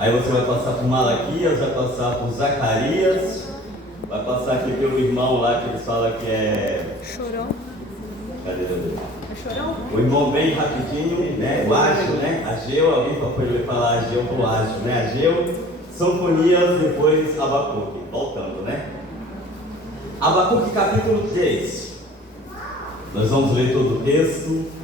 Aí você vai passar por Malaquias, vai passar por Zacarias, vai passar aqui pelo irmão lá que eles falam que é... Chorão. Cadê ele? É chorão? O irmão bem rapidinho, né? O Ágio, né? Ageu, alguém pode falar Ageu pro Ágio, né? Ageu, Sofonias, depois Abacuque. Voltando, né? Abacuque capítulo 3. Nós vamos ler todo o texto.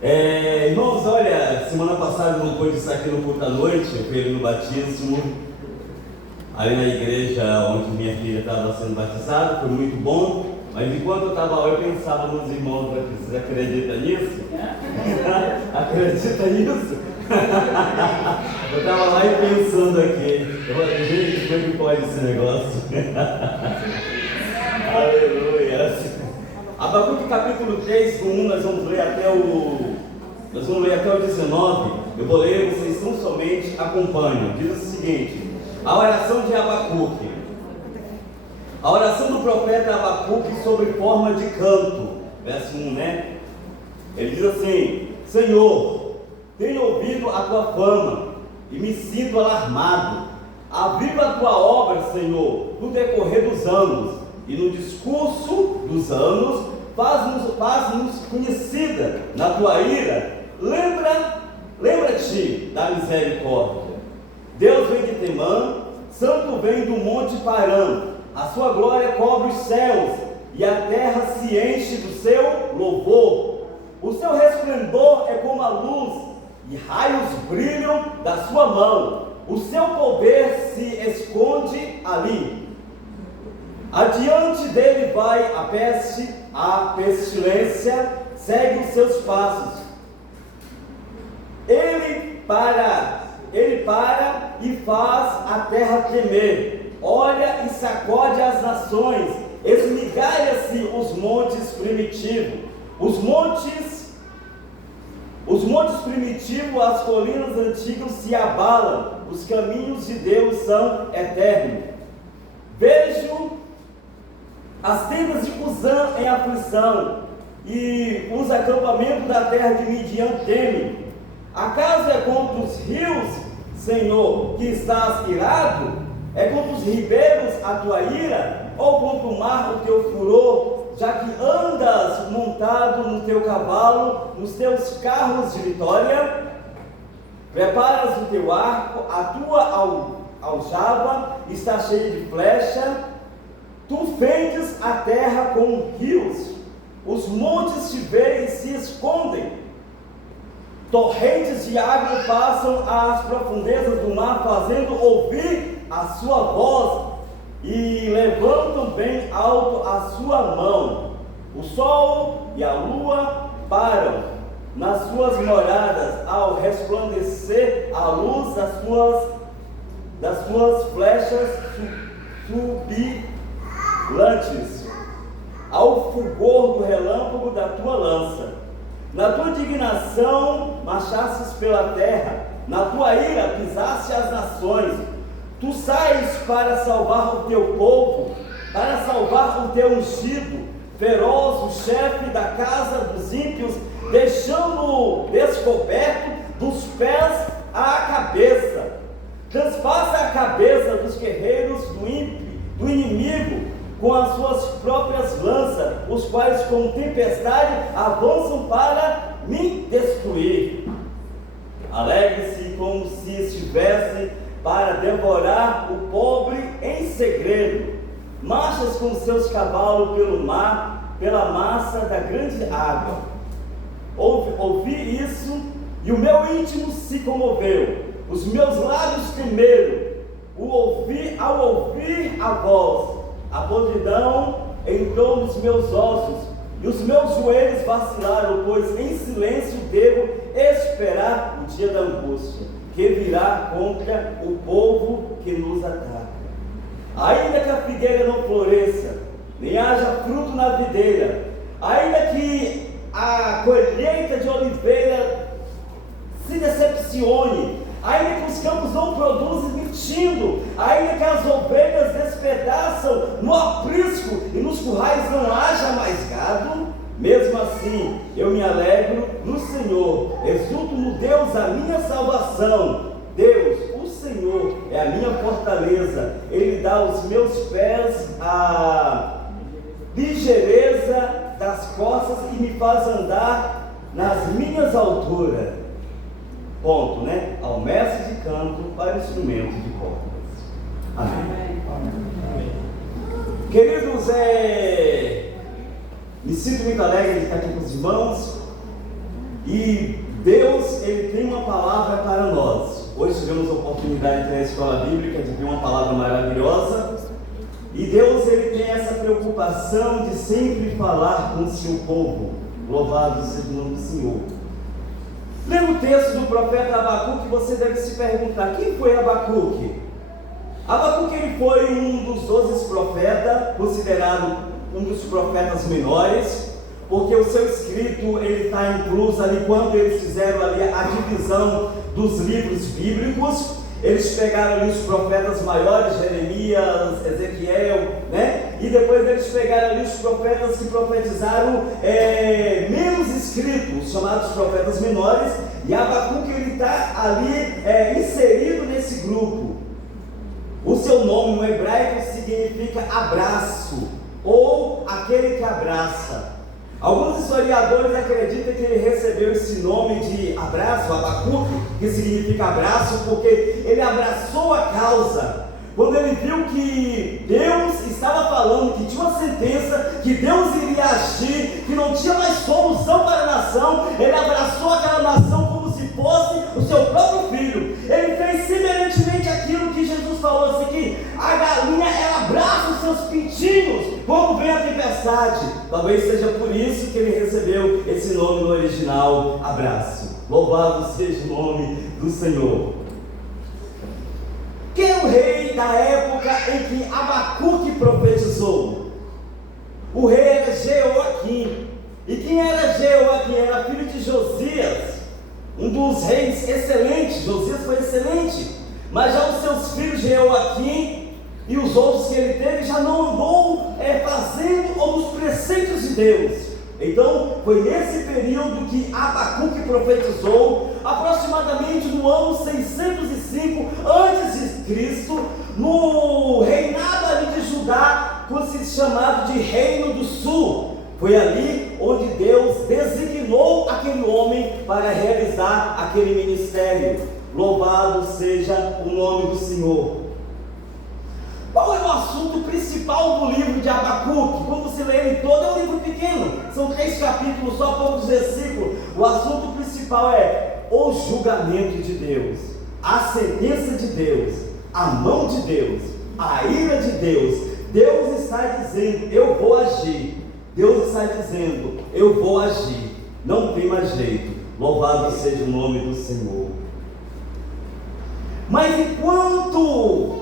Irmãos, olha, semana passada não pude estar aqui no culto à noite, eu fui ali no batismo, ali na igreja onde minha filha estava sendo batizada, foi muito bom, mas enquanto eu estava lá eu pensava nos irmãos, vocês acreditam nisso? Acredita nisso? Eu estava lá e pensando aqui, eu falei, gente, como é que pode esse negócio? Aleluia! Abacuque capítulo 3, do 1, nós vamos ler até o 19. Eu vou ler, vocês tão somente acompanham. Diz o seguinte: a oração de Abacuque. A oração do profeta Abacuque sobre forma de canto. Verso 1, né? Ele diz assim: Senhor, tenho ouvido a tua fama e me sinto alarmado. Aviva a tua obra, Senhor, no decorrer dos anos, e no discurso dos anos, faz-nos conhecida na tua ira. Lembra-te da misericórdia. Deus vem de Temã, santo vem do monte Parã. A sua glória cobre os céus, e a terra se enche do seu louvor. O seu resplendor é como a luz, e raios brilham da sua mão. O seu poder se esconde ali. Adiante dele vai a peste, a pestilência segue os seus passos. Ele para e faz a terra tremer, olha e sacode as nações, esmigalha-se os montes primitivos, os montes primitivos, as colinas antigas se abalam, os caminhos de Deus são eternos. Vejo as tendas de Cusã em aflição, e os acampamentos da terra de Midian temem. Acaso é contra os rios, Senhor, que estás irado? É contra os ribeiros a tua ira? Ou contra o mar o teu furor? Já que andas montado no teu cavalo, nos teus carros de vitória? Preparas o teu arco, a tua aljava está cheia de flecha. Tu fendes a terra com rios, os montes te veem e se escondem. Torrentes de água passam às profundezas do mar, fazendo ouvir a sua voz, e levantam bem alto a sua mão. O sol e a lua param nas suas moradas, ao resplandecer a luz das suas flechas subilantes, ao fulgor do relâmpago da tua lança. Na tua indignação marchastes pela terra, na tua ira pisaste as nações. Tu sais para salvar o teu povo, para salvar o teu ungido, feroz, o chefe da casa dos ímpios, deixando-o descoberto dos pés à cabeça. Transpassa a cabeça dos guerreiros do inimigo com as suas próprias lanças, os quais com tempestade avançam para me destruir. Alegre-se como se estivesse para devorar o pobre em segredo. Marchas com seus cavalos pelo mar, pela massa da grande água. Ouvi isso e o meu íntimo se comoveu. Os meus lábios tremeram ao ouvir a voz. A podridão entrou nos meus ossos, e os meus joelhos vacilaram, pois em silêncio devo esperar o dia da angústia, que virá contra o povo que nos ataca. Ainda que a figueira não floresça, nem haja fruto na videira, ainda que a colheita de oliveira se decepcione, ainda que os campos não produzam mentindo, ainda que as ovelhas despedaçam no aprisco e nos currais não haja mais gado, mesmo assim eu me alegro no Senhor, exulto no Deus a minha salvação. Deus, o Senhor é a minha fortaleza, Ele dá aos meus pés a ligeireza das costas e me faz andar nas minhas alturas. Ponto, né? Ao mestre de canto para o instrumento de cordas. Amém. Amém. Queridos, me sinto muito alegre de estar aqui com os irmãos. E Deus, Ele tem uma palavra para nós. Hoje tivemos a oportunidade de ter a escola bíblica, de ver uma palavra maravilhosa. E Deus, Ele tem essa preocupação de sempre falar com o seu povo. Louvado seja o nome do Senhor. Lendo o texto do profeta Abacuque, você deve se perguntar: quem foi Abacuque? Abacuque, ele foi um dos 12 profetas, considerado um dos profetas menores, porque o seu escrito ele está incluso ali quando eles fizeram ali a divisão dos livros bíblicos. Eles pegaram ali os profetas maiores, Jeremias, Ezequiel, né? E depois eles pegaram ali os profetas que profetizaram menos escritos, chamados profetas menores, e Abacuque ele está ali inserido nesse grupo. O seu nome no hebraico significa abraço, ou aquele que abraça. Alguns historiadores acreditam que ele recebeu esse nome de abraço, Abacuque, que significa abraço, porque ele abraçou a causa. Quando ele viu que Deus estava falando, que tinha uma sentença, que Deus iria agir, que não tinha mais solução para a nação, ele abraçou aquela nação como se fosse o seu próprio filho. Ele fez semelhantemente aquilo que Jesus falou assim, que a galinha ela abraça os seus pintinhos quando vem a tempestade. Talvez seja por isso que ele recebeu esse nome no original, abraço. Louvado seja o nome do Senhor. Quem é o rei da época em que Abacuque profetizou? O rei era Jeoaquim. E quem era Jeoaquim? Era filho de Josias, um dos reis excelentes. Josias foi excelente, mas já os seus filhos Jeoaquim e os outros que ele teve já não andou fazendo os preceitos de Deus. Então foi nesse período que Abacuque profetizou, aproximadamente no ano 605 a.C., no reinado ali de Judá, chamado de Reino do Sul. Foi ali onde Deus designou aquele homem para realizar aquele ministério. Louvado seja o nome do Senhor. Qual é o assunto principal do livro de Abacuque? Quando você lê ele todo, é um livro pequeno, são 3 capítulos, só poucos versículos. O assunto principal é o julgamento de Deus, a sentença de Deus, a mão de Deus, a ira de Deus. Deus está dizendo, eu vou agir. Deus está dizendo, eu vou agir. Não tem mais jeito. Louvado seja o nome do Senhor. Mas enquanto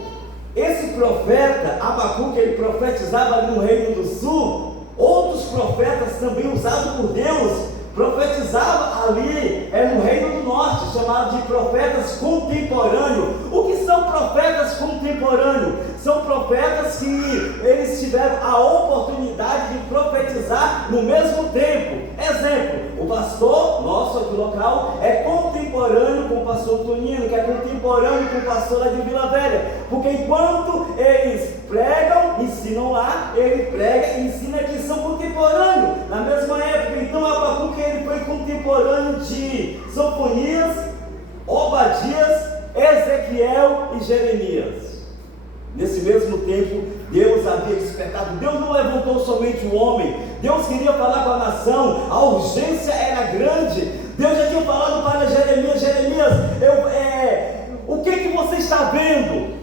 esse profeta, Abacuque, ele profetizava ali no Reino do Sul, outros profetas também usados por Deus, profetizavam ali no Reino do Norte, chamado de profetas contemporâneos. O que são profetas contemporâneos? São profetas que eles tiveram a oportunidade de profetizar no mesmo tempo. Exemplo, o pastor nosso aqui local é contemporâneo com o pastor Tonino, que é contemporâneo com o pastor lá de Vila Velha, porque enquanto eles pregam, ensinam lá, ele prega e ensina que são contemporâneos, na mesma época. Então Abacuque ele foi contemporâneo de Sofonias, Obadias, Ezequiel e Jeremias. Nesse mesmo tempo, Deus havia despertado. Deus não levantou somente o homem, Deus queria falar com a nação, a urgência era grande. Deus já tinha falado para Jeremias, o que você está vendo?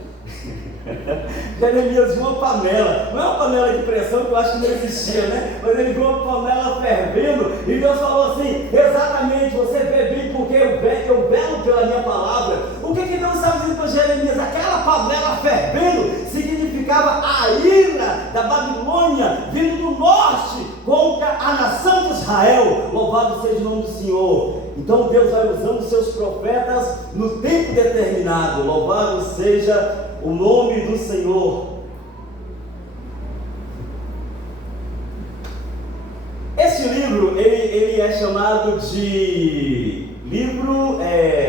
Jeremias viu uma panela, não é uma panela de pressão que eu acho que não existia, né? Mas ele viu uma panela fervendo e Deus falou assim, exatamente, você vê bem porque eu velo pela minha palavra. O que Deus estava dizendo para Jeremias? Aquela panela fervendo significava a ira da Babilônia vindo do norte contra a nação de Israel. Louvado seja o nome do Senhor. Então Deus vai usando seus profetas no tempo determinado. Louvado seja o nome do Senhor. Este livro, ele é chamado de livro,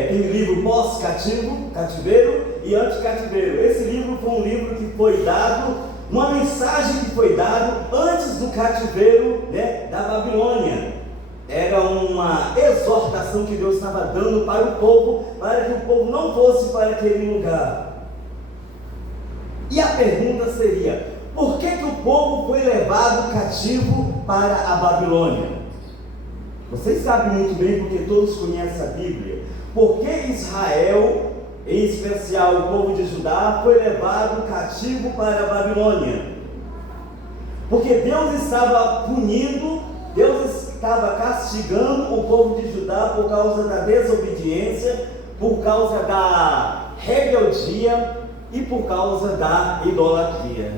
tem livro pós-cativeiro e anticativeiro. Esse livro foi um livro que foi dado, uma mensagem que foi dada antes do cativeiro, né, da Babilônia. Era uma exortação que Deus estava dando para o povo, para que o povo não fosse para aquele lugar. E a pergunta seria: por que o povo foi levado cativo para a Babilônia? Vocês sabem muito bem, porque todos conhecem a Bíblia. Por que Israel, em especial o povo de Judá, foi levado cativo para a Babilônia? Porque Deus estava punindo, Deus estava castigando o povo de Judá por causa da desobediência, por causa da rebeldia e por causa da idolatria.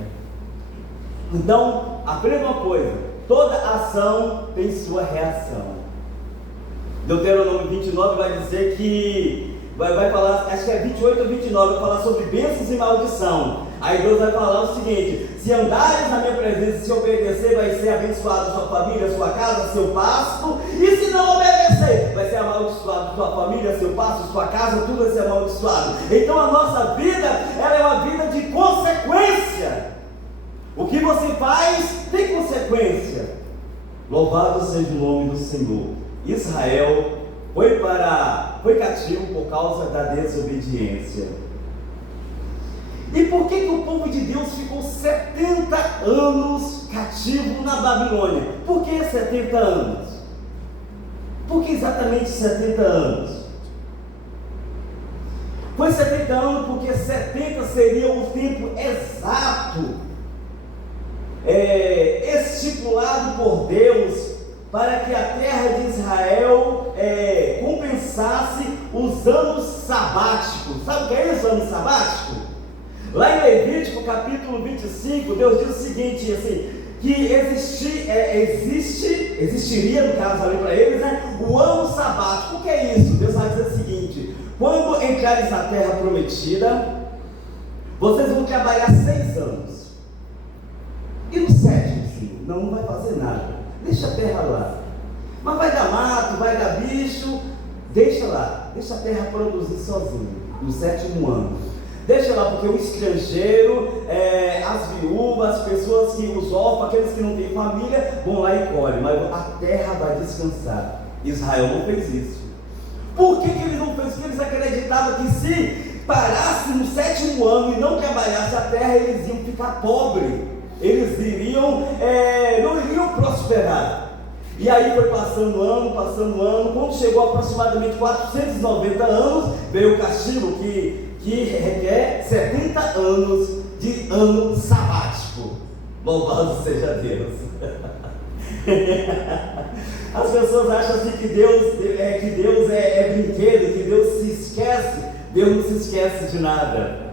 Então, aprenda uma coisa: toda ação tem sua reação. Deuteronômio 29 vai dizer que vai falar, acho que é 28 ou 29, vai falar sobre bênçãos e maldição. Aí Deus vai falar o seguinte: se andares na minha presença e se obedecer, vai ser abençoado sua família, sua casa, seu pasto. E se não obedecer, vai ser amaldiçoado sua família, seu pasto, sua casa, tudo vai ser amaldiçoado. Então a nossa vida, ela é uma vida de consequência. O que você faz tem consequência. Louvado seja o nome do Senhor. Israel foi cativo por causa da desobediência. E por que o povo de Deus ficou 70 anos cativo na Babilônia? Por que 70 anos? Por que exatamente 70 anos? Foi 70 anos porque 70 seria o tempo exato estipulado por Deus para que a terra de Israel compensasse os anos sabáticos. Sabe o que é isso, ano sabático? Lá em Levítico capítulo 25, Deus diz o seguinte, assim, que existiria, no caso ali para eles, né, o ano sabático. O que é isso? Deus vai dizer o seguinte: quando entrares na terra prometida, vocês vão trabalhar 6 anos. E no 7º, Senhor, não vai fazer nada, deixa a terra lá. Mas vai dar mato, vai dar bicho, deixa lá, deixa a terra produzir sozinha, no 7º ano. Deixa lá, porque o estrangeiro, as viúvas, as pessoas que, os órfãos, aqueles que não têm família, vão lá e colhem, mas a terra vai descansar. Israel não fez isso. Por que eles não fez? Porque eles acreditavam que se parasse no 7º ano e não trabalhasse a terra, eles iam ficar pobres. Eles não iriam prosperar. E aí foi passando ano, quando chegou aproximadamente 490 anos, veio o castigo que requer 70 anos de ano sabático. Louvado seja Deus. As pessoas acham assim que Deus é brinquedo, que Deus se esquece. Deus não se esquece de nada.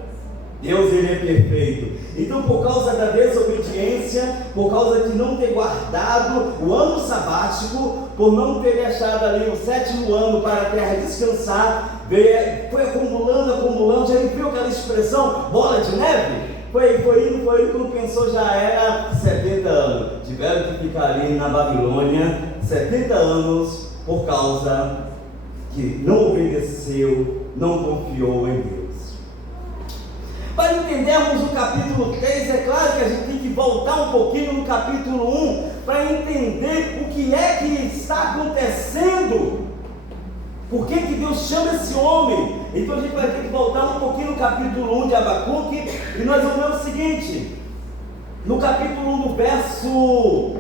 Deus, ele é perfeito. Então, por causa da desobediência, por causa de não ter guardado o ano sabático, por não ter deixado ali o 7º ano para a terra descansar, foi acumulando, já viu aquela expressão, bola de neve? Foi indo, quando pensou já era 70 anos. Tiveram que ficar ali na Babilônia 70 anos por causa que não obedeceu, não confiou em Deus. Para entendermos o capítulo 3, é claro que a gente tem que voltar um pouquinho no capítulo 1 para entender o que é que está acontecendo. Por que Deus chama esse homem? Então a gente vai ter que voltar um pouquinho no capítulo 1 de Abacuque e nós vamos ver o seguinte: no capítulo 1, o verso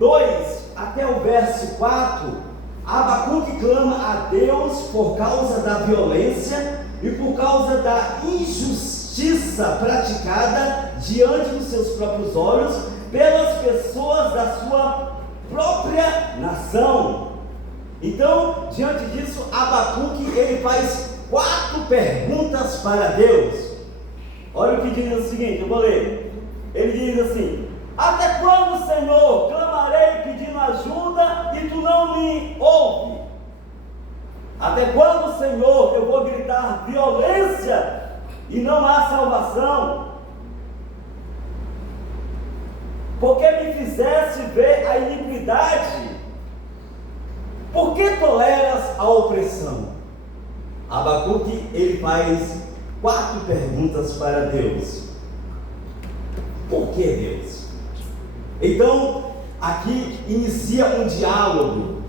2 até o verso 4. Abacuque clama a Deus por causa da violência e por causa da injustiça praticada diante dos seus próprios olhos pelas pessoas da sua própria nação. Então, diante disso, Abacuque ele faz 4 perguntas para Deus. Olha o que diz o seguinte, eu vou ler. Ele diz assim: até quando, Senhor, clamarei pedindo ajuda e tu não me ouve? Até quando, Senhor, eu vou gritar violência e não há salvação? Porque me fizeste ver a iniquidade? Por que toleras a opressão? Abacuque, ele faz 4 perguntas para Deus. Por que Deus? Então, aqui inicia um diálogo,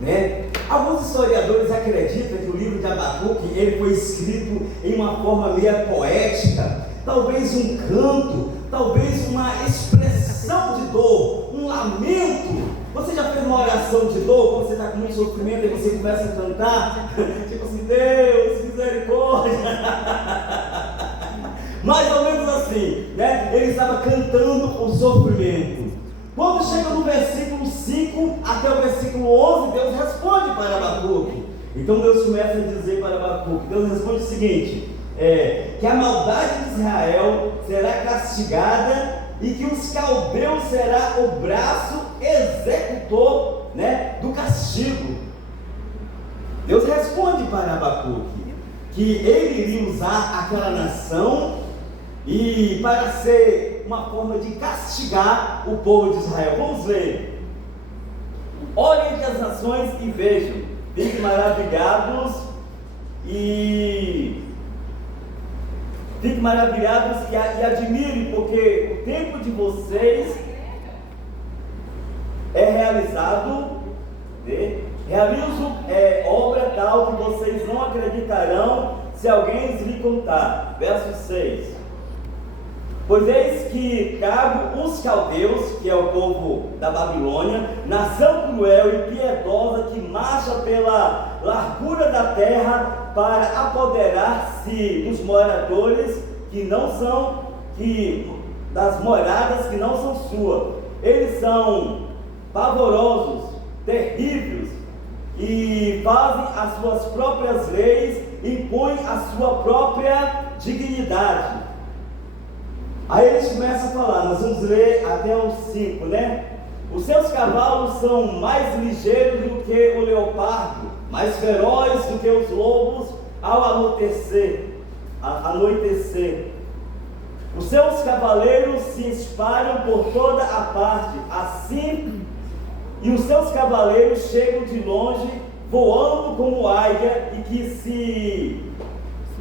né? Alguns historiadores acreditam que o livro de Abacuque, ele foi escrito em uma forma meio poética, talvez um canto, talvez uma expressão de dor, um lamento. Você já fez uma oração de dor, quando você está com muito sofrimento e você começa a cantar, tipo assim, Deus, misericórdia, mais ou menos assim, né? Ele estava cantando o sofrimento. Quando chega no versículo 5 até o versículo 11, Deus responde para Abacuque. Então Deus começa a dizer para Abacuque, Deus responde o seguinte, que a maldade de Israel será castigada e que os caldeus será o braço executor, né, do castigo. Deus responde para Abacuque que ele iria usar aquela nação e para ser uma forma de castigar o povo de Israel. Vamos ler. Olhem entre as nações e vejam, fiquem maravilhados e admirem, porque o tempo de vocês é realizado, né? Realizo obra tal que vocês não acreditarão se alguém lhe contar. Verso 6. Pois eis que trago os caldeus, que é o povo da Babilônia, nação cruel e piedosa que marcha pela largura da terra para apoderar-se dos moradores das moradas que não são suas. Eles são pavorosos, terríveis, e fazem as suas próprias leis, impõem a sua própria dignidade. Aí eles começam a falar, nós vamos ler até o 5, né? Os seus cavalos são mais ligeiros do que o leopardo, mais ferozes do que os lobos ao anoitecer. Os seus cavaleiros se espalham por toda a parte, assim, e os seus cavaleiros chegam de longe, voando como águia e que se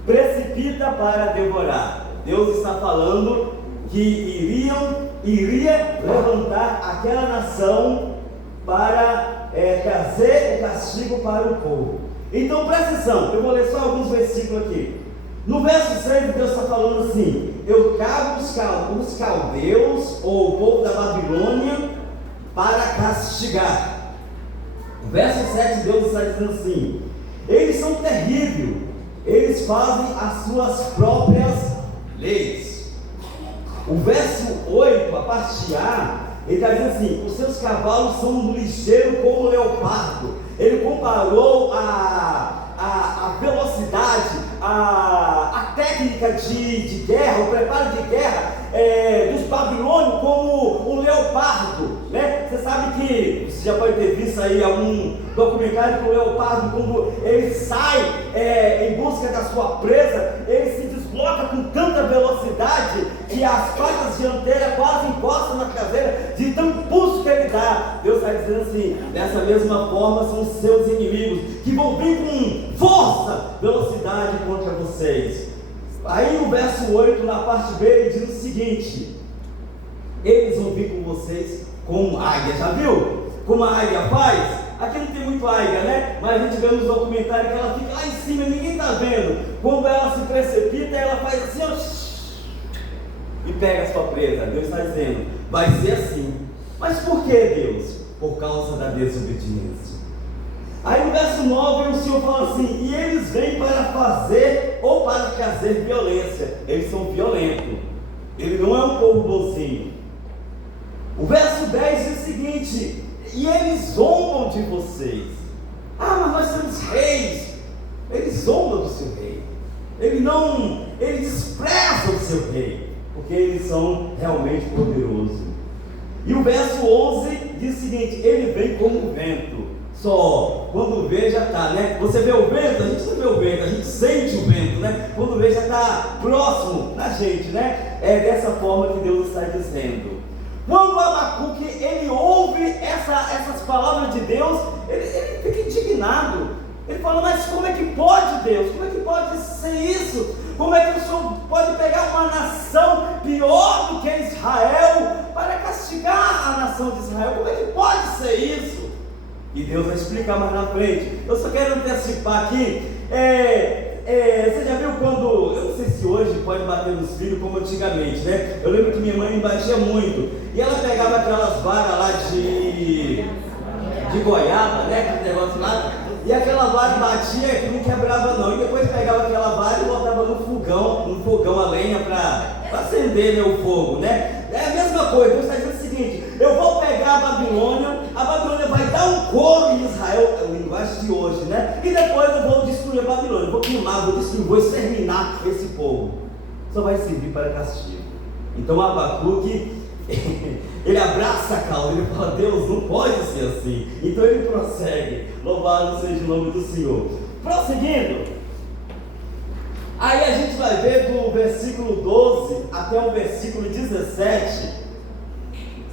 precipita para devorar. Deus está falando que iria levantar aquela nação para trazer o castigo para o povo. Então presta atenção, eu vou ler só alguns versículos aqui. No verso 6, Deus está falando assim: eu trago os caldeus, ou o povo da Babilônia, para castigar. No verso 7, Deus está dizendo assim: eles são terríveis, eles fazem as suas próprias leis. O verso 8, a parte A, ele está dizendo assim: os seus cavalos são ligeiros como o leopardo. Ele comparou a velocidade, a técnica de guerra, o preparo de guerra dos babilônios como um leopardo, né? Você sabe que, você já pode ter visto aí algum documentário que o leopardo, quando ele sai em busca da sua presa, ele se desloca com tanta velocidade que as patas dianteiras quase encostam na traseira, de tão impulso que ele dá. Deus está dizendo assim: dessa mesma forma são os seus inimigos, que vão vir com força, velocidade contra vocês. Aí no verso 8, na parte B, ele diz o seguinte: eles vão vir com vocês como águia. Já viu como a águia faz? Aqui não tem muito águia, né? Mas a gente vê nos documentários que ela fica lá em cima, ninguém está vendo. Quando ela se precipita, ela faz assim, ó, e pega a sua presa. Deus está dizendo: vai ser assim. Mas por que, Deus? Por causa da desobediência. Aí no verso 9 o Senhor fala assim: e eles vêm para fazer ou para trazer violência. Eles são violentos. Ele não é um povo bonzinho. O verso 10 diz o seguinte: e eles zombam de vocês. Ah, mas nós somos reis. Eles zombam do seu rei. Eles desprezam o seu rei, porque eles são realmente poderosos. E o verso 11 diz o seguinte: ele vem como o vento. Só quando vê já está, né? Você vê o vento, a gente não vê o vento, a gente sente o vento, né? Quando vê já está próximo da gente, né? É dessa forma que Deus está dizendo. Quando Abacuque ele ouve essas palavras de Deus, ele fica indignado. Ele fala: mas como é que pode Deus? Como é que pode ser isso? Como é que o Senhor pode pegar uma nação pior do que Israel para castigar a nação de Israel? Como é que pode ser isso? E Deus vai explicar mais na frente. Eu só quero antecipar aqui. Você já viu quando, eu não sei se hoje pode bater nos filhos como antigamente, né? Eu lembro que minha mãe me batia muito. E ela pegava aquelas varas lá de goiaba, né? Aquele negócio lá. E aquela vara batia que não quebrava não. E depois pegava aquela vara e botava no fogão a lenha para acender, né, o fogo, né? É a mesma coisa. Deus está dizendo o seguinte: eu vou pegar a Babilônia vai dar um couro em Israel, é a linguagem de hoje, né? E depois eu vou destruir a Babilônia, vou queimar, vou destruir, vou exterminar esse povo. Só vai servir para castigo. Então Abacuque, ele abraça a causa, ele fala: Deus, não pode ser assim. Então ele prossegue. Louvado seja o nome do Senhor. Prosseguindo, aí a gente vai ver do versículo 12 até o versículo 17,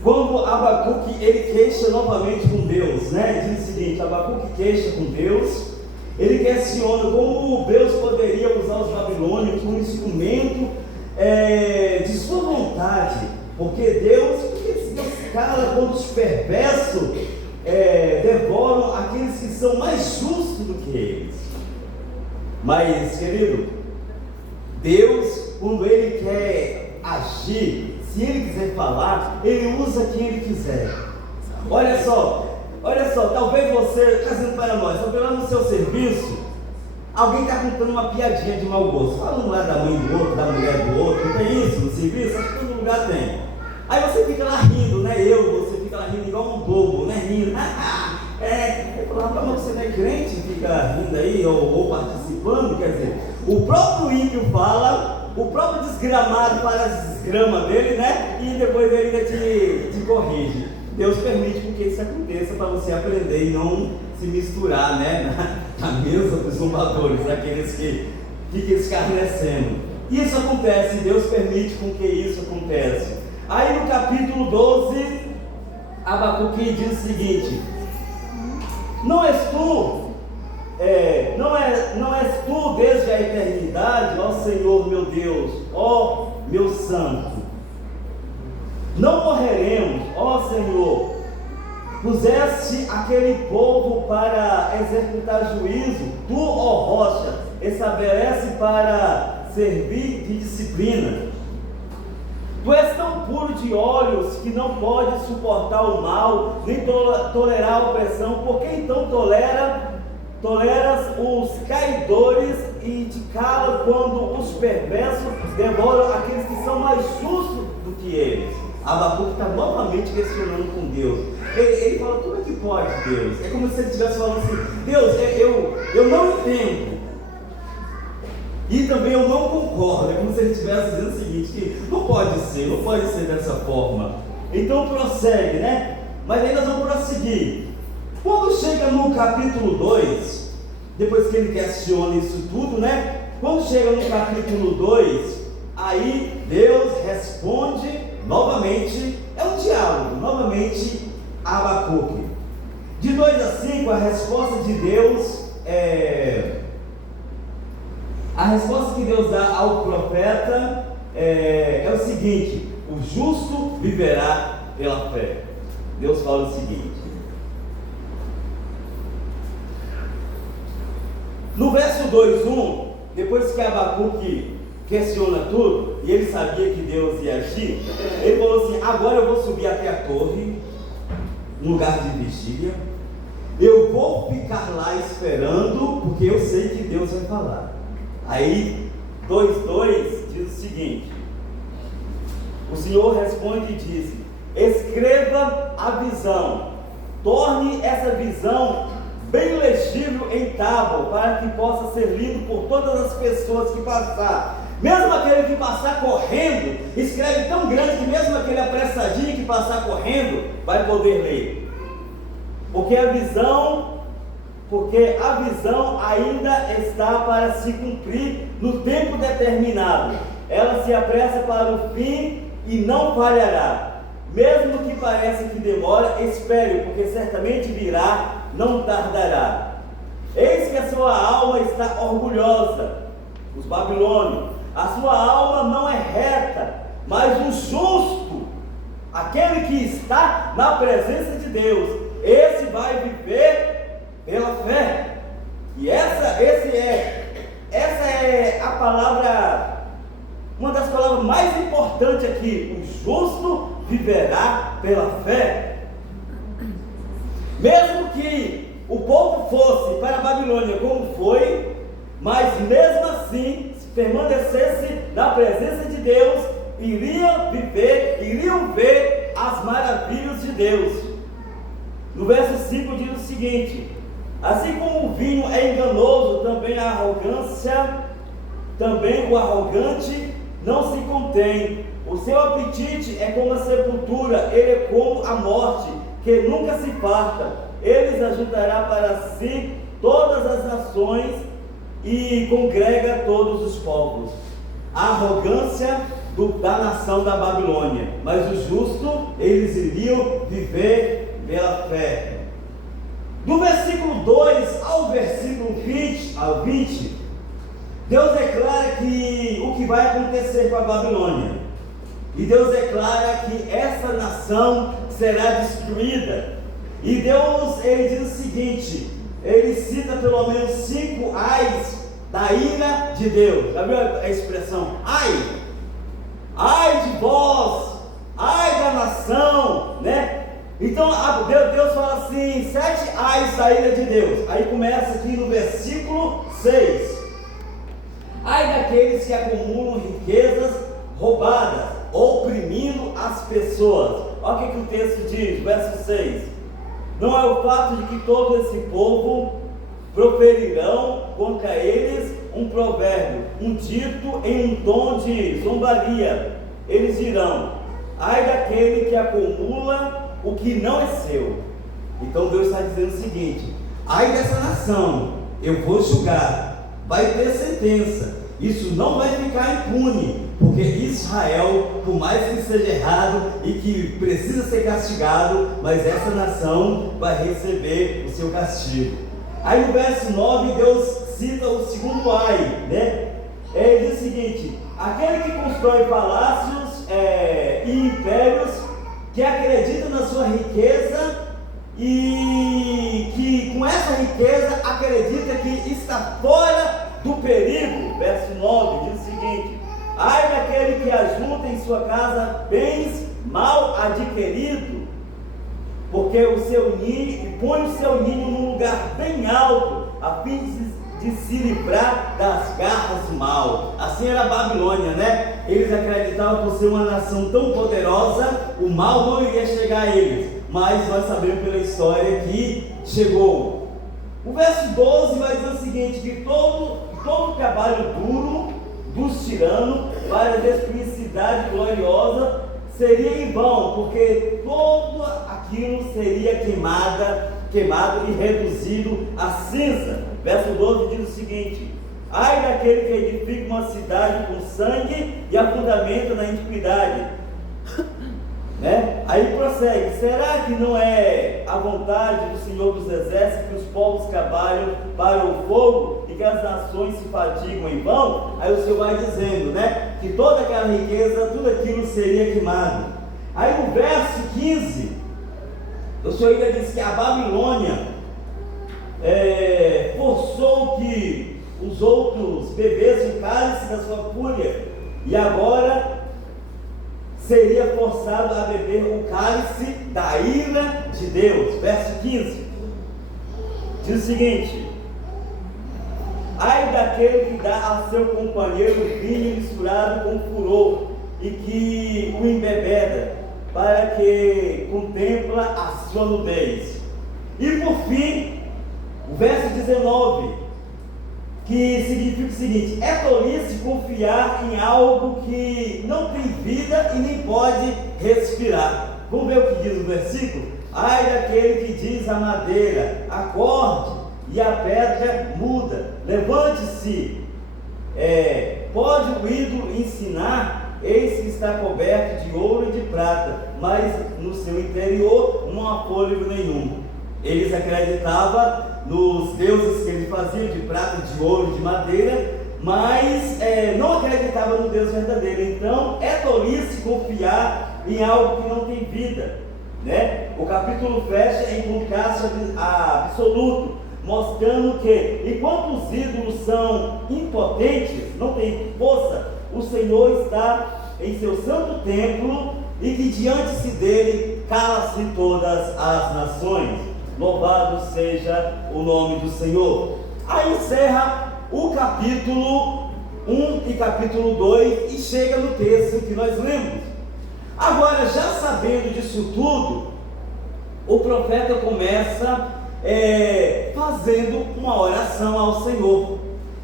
quando Abacuque ele queixa novamente com Deus, né? Diz o seguinte: Abacuque queixa com Deus, ele questiona como Deus poderia usar os babilônios como instrumento de sua vontade, porque Deus cala quando os perversos devoram aqueles que são mais justos do que eles. Mas, querido, Deus, quando Ele quer agir, se Ele quiser falar, Ele usa quem Ele quiser. Olha só, talvez você está dizendo para nós, talvez lá no seu serviço, alguém está contando uma piadinha de mau gosto, falando lá da mãe do outro, da mulher do outro, não tem isso no serviço? Acho que todo lugar tem. Aí você fica lá rindo, né? Você fica lá rindo igual um bobo, né? Rindo. Mas você não é crente, fica rindo aí ou participando, quer dizer, o próprio ímpio fala, o próprio desgramado fala as desgramas dele, né? E depois ele ainda te corrige. Deus permite que isso aconteça para você aprender e não se misturar, né? Na mesa dos zombadores, aqueles que ficam escarnecendo. Isso acontece, Deus permite com que isso aconteça. Aí no capítulo 12, Abacuque diz o seguinte: não és tu desde a eternidade, ó Senhor meu Deus, ó meu santo. Não morreremos, ó Senhor. Puseste aquele povo para executar juízo, tu, ó rocha, estabelece para servir de disciplina. Tu és tão puro de olhos que não pode suportar o mal, nem tolerar a opressão. Por que então toleras os caidores e te cala quando os perversos devoram aqueles que são mais justos do que eles? Abacuque está novamente questionando com Deus. Ele fala: como é que pode, Deus? É como se ele estivesse falando assim: Deus, eu não entendo. E também eu não concordo. É como se ele estivesse dizendo o seguinte: que não pode ser dessa forma. Então prossegue, né? Mas aí nós vamos prosseguir. Quando chega no capítulo 2, depois que ele questiona isso tudo, né? Quando chega no capítulo 2, aí Deus responde novamente, é um diálogo, novamente a Abacuque. De 2 a 5, a resposta de Deus a resposta que Deus dá ao profeta é o seguinte: o justo viverá pela fé. Deus fala o seguinte, no verso 2:1, depois que Abacuque questiona tudo, e ele sabia que Deus ia agir, ele falou assim: agora eu vou subir até a torre, um lugar de vigília, eu vou ficar lá esperando, porque eu sei que Deus vai falar. Aí 2:2 diz o seguinte: o Senhor responde e diz: escreva a visão, torne essa visão bem legível em tábua, para que possa ser lido por todas as pessoas que passar. Mesmo aquele que passar correndo, escreve tão grande que mesmo aquele apressadinho que passar correndo vai poder ler. Porque a visão ainda está para se cumprir no tempo determinado. Ela se apressa para o fim e não falhará. Mesmo que pareça que demora, espere, porque certamente virá, não tardará. Eis que a sua alma está orgulhosa, os babilônios. A sua alma não é reta, mas o justo, aquele que está na presença de Deus, esse vai viver pela fé. E essa é a palavra, uma das palavras mais importantes aqui: o justo viverá pela fé. Mesmo que o povo fosse para a Babilônia como foi, mas mesmo assim, se permanecesse na presença de Deus, iriam ver as maravilhas de Deus. No verso 5 diz o seguinte: assim como o vinho é enganoso, também o arrogante não se contém. O seu apetite é como a sepultura, ele é como a morte, que nunca se farta. Ele ajuntará para si todas as nações e congrega todos os povos. A arrogância da nação da Babilônia, mas o justo, eles iriam viver pela fé. Do versículo 2 ao versículo 20, Deus declara o que vai acontecer com a Babilônia. E Deus declara que essa nação será destruída. E Deus, ele diz o seguinte, ele cita pelo menos 5 ais da ira de Deus. Já viu a expressão? Ai de vós, ai da nação, né? Então Deus fala assim, 7 ais da ira de Deus. Aí começa aqui no versículo 6. Ai daqueles que acumulam riquezas roubadas, oprimindo as pessoas. Olha o que o texto diz, verso 6. Não é o fato de que todo esse povo proferirão contra eles um provérbio, um dito em um tom de zombaria. Eles dirão: ai daquele que acumula o que não é seu. Então Deus está dizendo o seguinte: ai dessa nação, eu vou julgar, vai ter sentença. Isso não vai ficar impune, porque Israel, por mais que seja errado e que precisa ser castigado, mas essa nação vai receber o seu castigo. Aí no verso 9, Deus cita o segundo ai, né? Ele diz o seguinte: aquele que constrói palácios e impérios, que acredita na sua riqueza e que com essa riqueza acredita que está fora do perigo. Verso 9 diz o seguinte: ai daquele que ajunta em sua casa bens mal adquiridos, porque põe o seu ninho num lugar bem alto, a fim de se livrar das garras do mal. Assim era a Babilônia, né? Eles acreditavam por ser uma nação tão poderosa, o mal não iria chegar a eles, mas nós sabemos pela história que chegou. O verso 12 vai dizer o seguinte: que todo trabalho duro dos tiranos para a desfelicidade gloriosa seria em vão, porque todo aquilo seria queimado e reduzido a cinza. Verso 12 diz o seguinte: ai daquele que edifica uma cidade com sangue e a fundamenta na iniquidade, né? Aí prossegue: será que não é a vontade do Senhor dos Exércitos que os povos trabalham para o fogo e que as nações se fatigam em vão? Aí o Senhor vai dizendo, né, que toda aquela riqueza, tudo aquilo seria queimado. Aí no verso 15, o Senhor ainda diz que a Babilônia forçou que os outros bebessem o cálice da sua fúria, e agora seria forçado a beber o cálice da ira de Deus. Verso 15 diz o seguinte: ai daquele que dá a seu companheiro vinho misturado com furor e que o embebeda, para que contempla a sua nudez. E por fim, o verso 19, que significa o seguinte: é tolice confiar em algo que não tem vida e nem pode respirar. Vamos ver o que diz o versículo? Ai daquele que diz à madeira: acorde, e a pedra muda, levante-se. Pode o ídolo ensinar? Eis que está coberto de ouro e de prata, mas no seu interior não há fôlego nenhum. Eles acreditavam nos deuses que ele fazia, de prata, de ouro, de madeira, mas não acreditava no Deus verdadeiro. Então é tolice confiar em algo que não tem vida, né? O capítulo fecha em contraste absoluto, mostrando que enquanto os ídolos são impotentes, não têm força, o Senhor está em seu santo templo, e que diante dele cala-se todas as nações. Louvado seja o nome do Senhor. Aí encerra o capítulo 1 e capítulo 2 e chega no texto que nós lemos. Agora, já sabendo disso tudo, o profeta começa fazendo uma oração ao Senhor.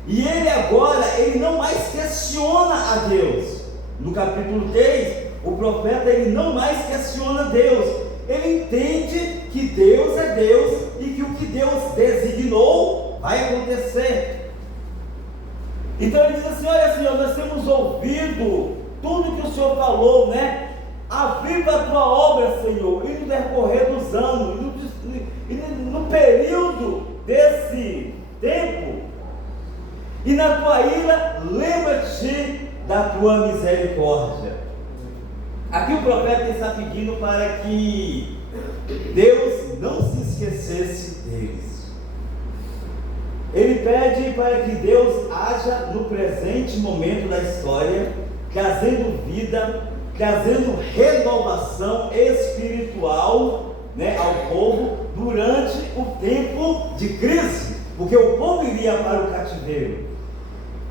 E ele agora, ele não mais questiona a Deus. No capítulo 3, o profeta, ele não mais questiona Deus. Ele entende que Deus é Deus e que o que Deus designou vai acontecer. Então ele diz assim: olha, Senhor, nós temos ouvido tudo que o Senhor falou, né? Aviva a tua obra, Senhor, e no decorrer dos anos, no período desse tempo, e na tua ira, lembra-te da tua misericórdia. Aqui o profeta está pedindo para que Deus não se esquecesse deles. Ele pede para que Deus haja no presente momento da história, trazendo vida, trazendo renovação espiritual, né, ao povo durante o tempo de crise, porque o povo iria para o cativeiro.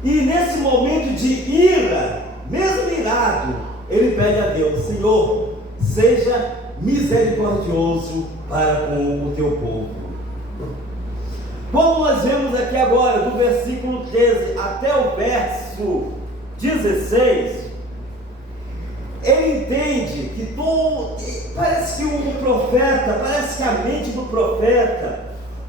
E nesse momento de ira, mesmo irado, ele pede a Deus: Senhor, seja misericordioso para com o teu povo. Como nós vemos aqui agora, do versículo 13 até o verso 16, ele entende que parece que o profeta, parece que a mente do profeta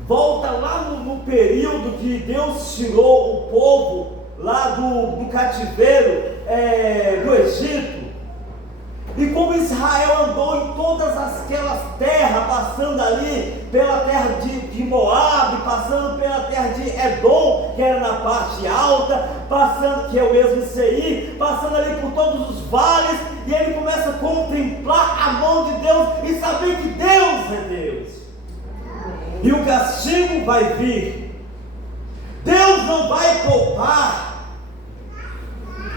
volta lá no período que Deus tirou o povo lá do cativeiro do Egito. E como Israel andou em todas aquelas terras, passando ali pela terra de Moabe, passando pela terra de Edom, que era na parte alta, passando, que é o mesmo Seir, passando ali por todos os vales, e ele começa a contemplar a mão de Deus e saber que Deus é Deus. E o castigo vai vir. Deus não vai poupar,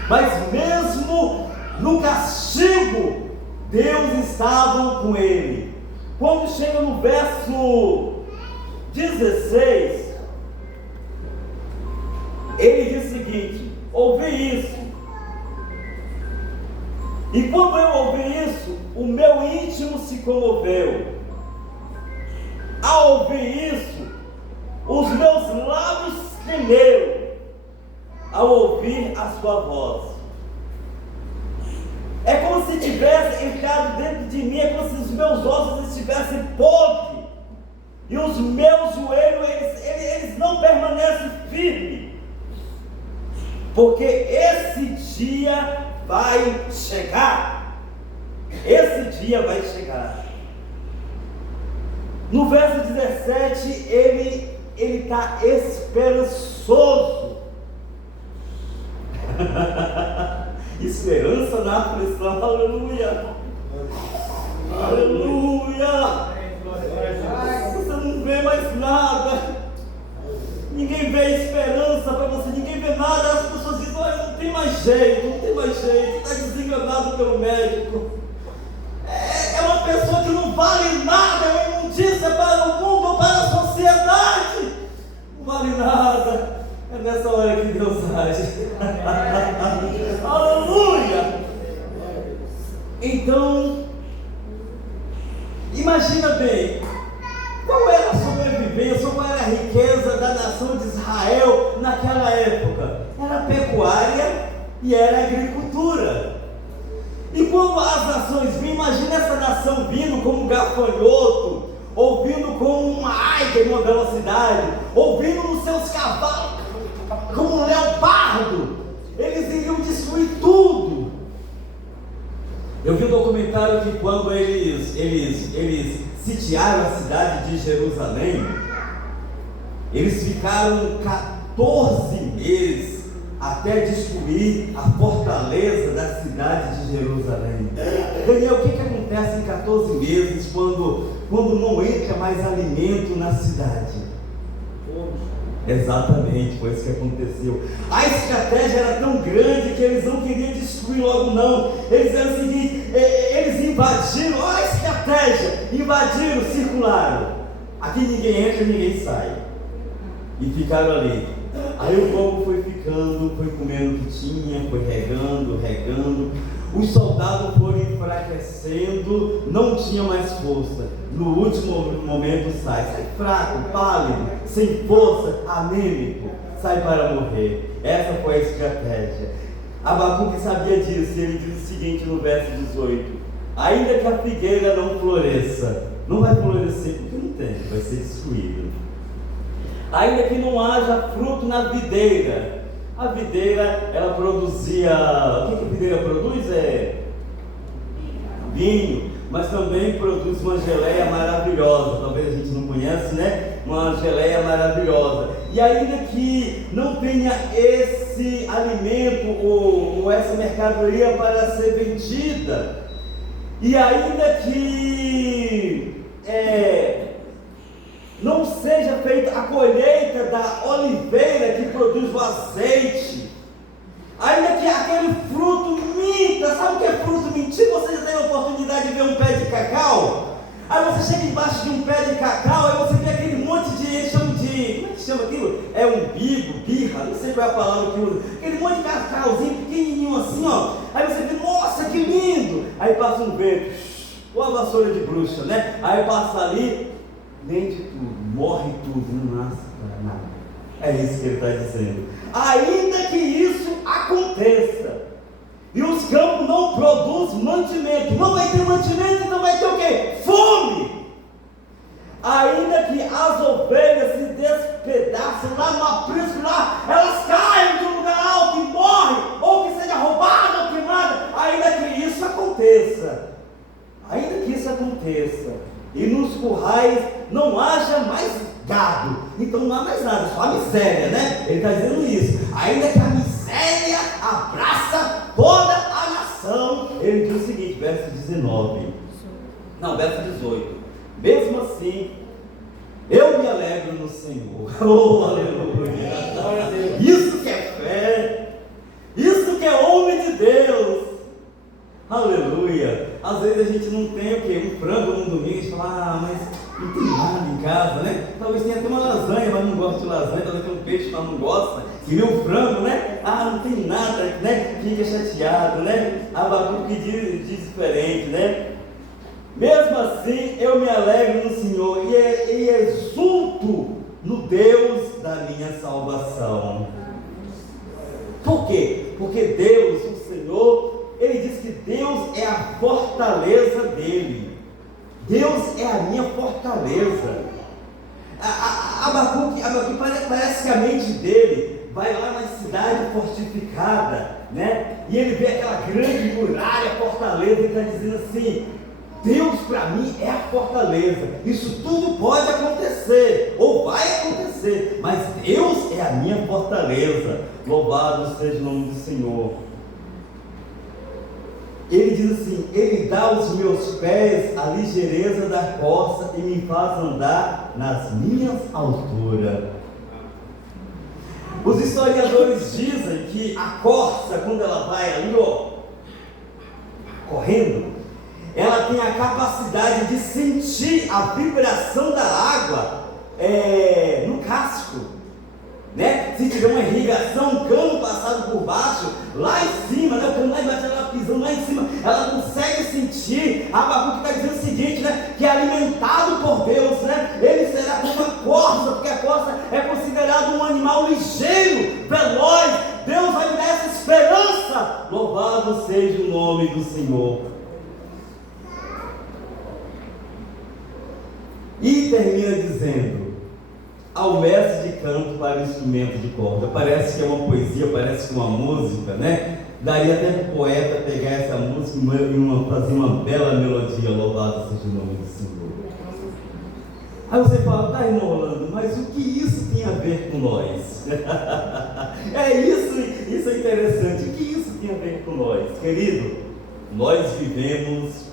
mas mesmo no castigo, Deus estava com ele. Quando chega no verso 16, ele diz o seguinte: ouvi isso, e quando eu ouvi isso, o meu íntimo se comoveu. Ao ouvir isso, os meus lábios tremeram ao ouvir a sua voz. É como se tivesse entrado dentro de mim, é como se os meus ossos estivessem podres, e os meus joelhos, eles não permanecem firmes, porque esse dia vai chegar. Esse dia vai chegar. No verso 17, ele está esperançoso. Esperança na aflição, aleluia, aleluia. Você não vê mais nada, ninguém vê esperança para você, ninguém vê nada. As pessoas dizem: olha, não tem mais jeito, não tem mais jeito, está desenganado pelo médico. É uma pessoa que não vale nada, é uma imundícia para o mundo ou para a sociedade, não vale nada. É nessa hora que Deus age. Aleluia! Então, imagina bem, qual era a sobrevivência, qual era a riqueza da nação de Israel naquela época? Era pecuária e era agricultura. E quando as nações vinham, imagina essa nação vindo como um gafanhoto, ou vindo como uma águia em uma velocidade, ou vindo nos seus cavalos como um leopardo. Eles iriam destruir tudo. Eu vi um documentário que quando eles sitiaram a cidade de Jerusalém, Eles ficaram 14 meses até destruir a fortaleza da cidade de Jerusalém. Daniel, o que acontece em 14 meses quando não entra mais alimento na cidade? Exatamente, foi isso que aconteceu. A estratégia era tão grande que eles não queriam destruir logo não. Eles eram o seguinte, eles invadiram, olha a estratégia, invadiram, circularam. Aqui ninguém entra, ninguém sai. E ficaram ali. Aí o povo foi ficando, foi comendo o que tinha, foi regando. Os soldados foram enfraquecendo, não tinha mais força. No último momento sai fraco, pálido, sem força, anêmico, sai para morrer. Essa foi a estratégia. Abacuque sabia disso, e ele diz o seguinte no verso 18: ainda que a figueira não floresça, não vai florescer porque não tem, vai ser destruído. Ainda que não haja fruto na videira, a videira, ela produzia, o que a videira produz? Vinho, mas também produz uma geleia maravilhosa, talvez a gente não conhece, né? Uma geleia maravilhosa. E ainda que não tenha esse alimento ou essa mercadoria para ser vendida, e ainda que não seja feita a colheita da oliveira que produz o azeite, ainda que aquele fruto minta. Sabe o que é fruto mentir? Você já teve a oportunidade de ver um pé de cacau? Aí você chega embaixo de um pé de cacau, aí você vê aquele monte de, eles chamam de, como é que chama aquilo? É umbigo, birra, não sei qual é a palavra que usa, aquele monte de cacauzinho pequenininho assim, ó. Aí você vê, nossa, que lindo! Aí passa um vento, ou a vassoura de bruxa, né? Aí passa ali, vende tudo, morre tudo, não nasce para nada. É isso que ele está dizendo. Ainda que isso aconteça, e os campos não produzem mantimento, não vai ter mantimento, então vai ter o quê? Fome! Ainda que as ovelhas se despedacem lá no aprisco, lá, elas caem de um lugar alto e morrem, ou que seja roubada ou queimada, ainda que isso aconteça, e nos currais não haja mais gado, então não há mais nada, só a miséria, né? Ele está dizendo isso. Ainda que a miséria abraça toda a nação, ele diz o seguinte, verso 18: mesmo assim, eu me alegro no Senhor. Oh, aleluia! Isso que é fé, isso que é homem de Deus. Aleluia! Às vezes a gente não tem o quê? Um frango no domingo, a gente fala, mas não tem nada em casa, né? Talvez tenha até uma lasanha, mas não gosta de lasanha, talvez tenha um peixe, mas não gosta. Queria um frango, né? Não tem nada, né? Fica chateado, né? Abacuque diz diferente, né? Mesmo assim, eu me alegro no Senhor e exulto no Deus da minha salvação. Por quê? Porque Deus, o Senhor, ele diz que Deus é a fortaleza dele. Deus é a minha fortaleza. Abacuque parece que a mente dele vai lá na cidade fortificada, né? E ele vê aquela grande muralha, fortaleza, e está dizendo assim: Deus para mim é a fortaleza. Isso tudo pode acontecer, ou vai acontecer, mas Deus é a minha fortaleza. Louvado seja o nome do Senhor. Ele diz assim: ele dá aos meus pés a ligeireza da corça e me faz andar nas minhas alturas. Os historiadores dizem que a corça, quando ela vai ali, correndo, ela tem a capacidade de sentir a vibração da água no casco, né? Se tiver uma irrigação, um cano passado por baixo, lá em cima, né? O cano lá embaixo, ela pisando lá em cima, ela consegue sentir. Abacuque está dizendo o seguinte, né? Que é alimentado por Deus, né? Ele será como uma corça, porque a corça é considerado um animal ligeiro, veloz. Deus vai me dar essa esperança. Louvado seja o nome do Senhor. E termina dizendo: ao mestre de canto para o instrumento de corda. Parece que é uma poesia, parece que é uma música, né? Daria até para o poeta pegar essa música e fazer uma bela melodia. Louvado seja o nome do Senhor. Aí você fala: tá enrolando. mas o que isso tem a ver com nós? Isso é interessante. O que isso tem a ver com nós? Querido, nós vivemos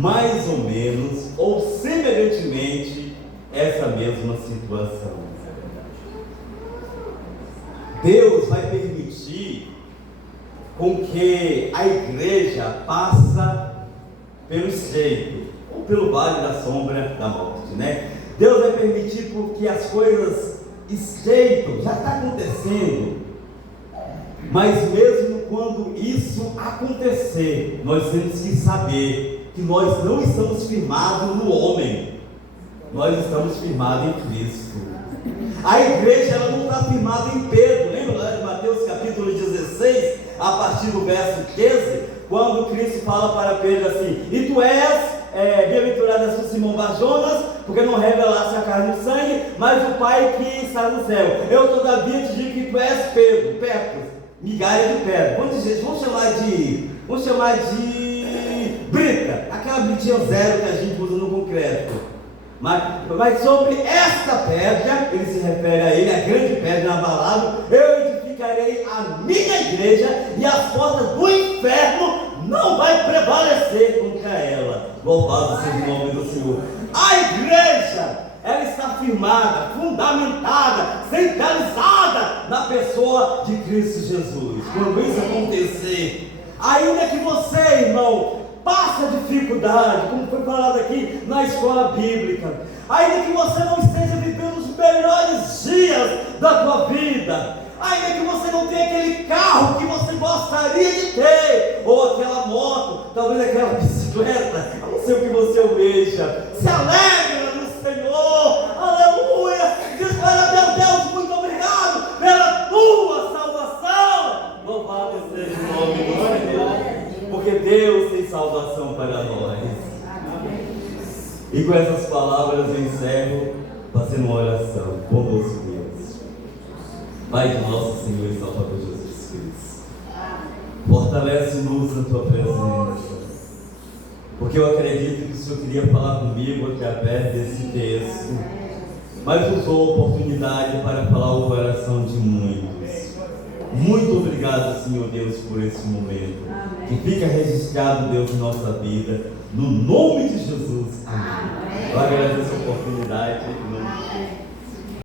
mais ou menos, ou semelhantemente, essa mesma situação. Deus vai permitir com que a igreja passe pelo estreito, ou pelo vale da sombra da morte, né? Deus vai permitir porque as coisas estreitam, já está acontecendo, mas mesmo quando isso acontecer, nós temos que saber que nós não estamos firmados no homem, nós estamos firmados em Cristo. A igreja ela não está firmada em Pedro. Lembra lá de Mateus capítulo 16, a partir do verso 15, quando Cristo fala para Pedro assim: e tu és bem-aventurado és Simão Barjonas, porque não revelaste a carne e o sangue, mas o Pai que está no céu. Eu todavia te digo que tu és Pedro, migalha de pedra. Vamos chamar de brita, aquela britinha zero que a gente usa no concreto. Mas sobre esta pedra, ele se refere a ele, a grande pedra inabalável, eu edificarei a minha igreja, e as portas do inferno não vai prevalecer contra ela. Louvado seja o nome do Senhor. A igreja, ela está firmada, fundamentada, centralizada na pessoa de Cristo Jesus. Quando isso acontecer, ainda que você, irmão, passa dificuldade, como foi falado aqui na escola bíblica, ainda que você não esteja vivendo os melhores dias da tua vida, ainda que você não tenha aquele carro que você gostaria de ter, ou aquela moto, talvez aquela bicicleta, eu não sei o que você almeja, se alegra no Senhor, aleluia, diz para Deus, muito obrigado pela tua salvação. Louvado seja o nome do Senhor, porque Deus tem salvação para nós. E com essas palavras eu encerro fazendo uma oração. Bondoso Deus, Pai do nosso Senhor e Salvador Jesus Cristo, fortalece-nos na tua presença, porque eu acredito que o Senhor queria falar comigo através desse texto, mas usou a oportunidade para falar o coração de muitos. Muito obrigado, Senhor Deus, por esse momento. Que fica registrado, Deus, em nossa vida, no nome de Jesus. Amém. Eu agradeço a oportunidade.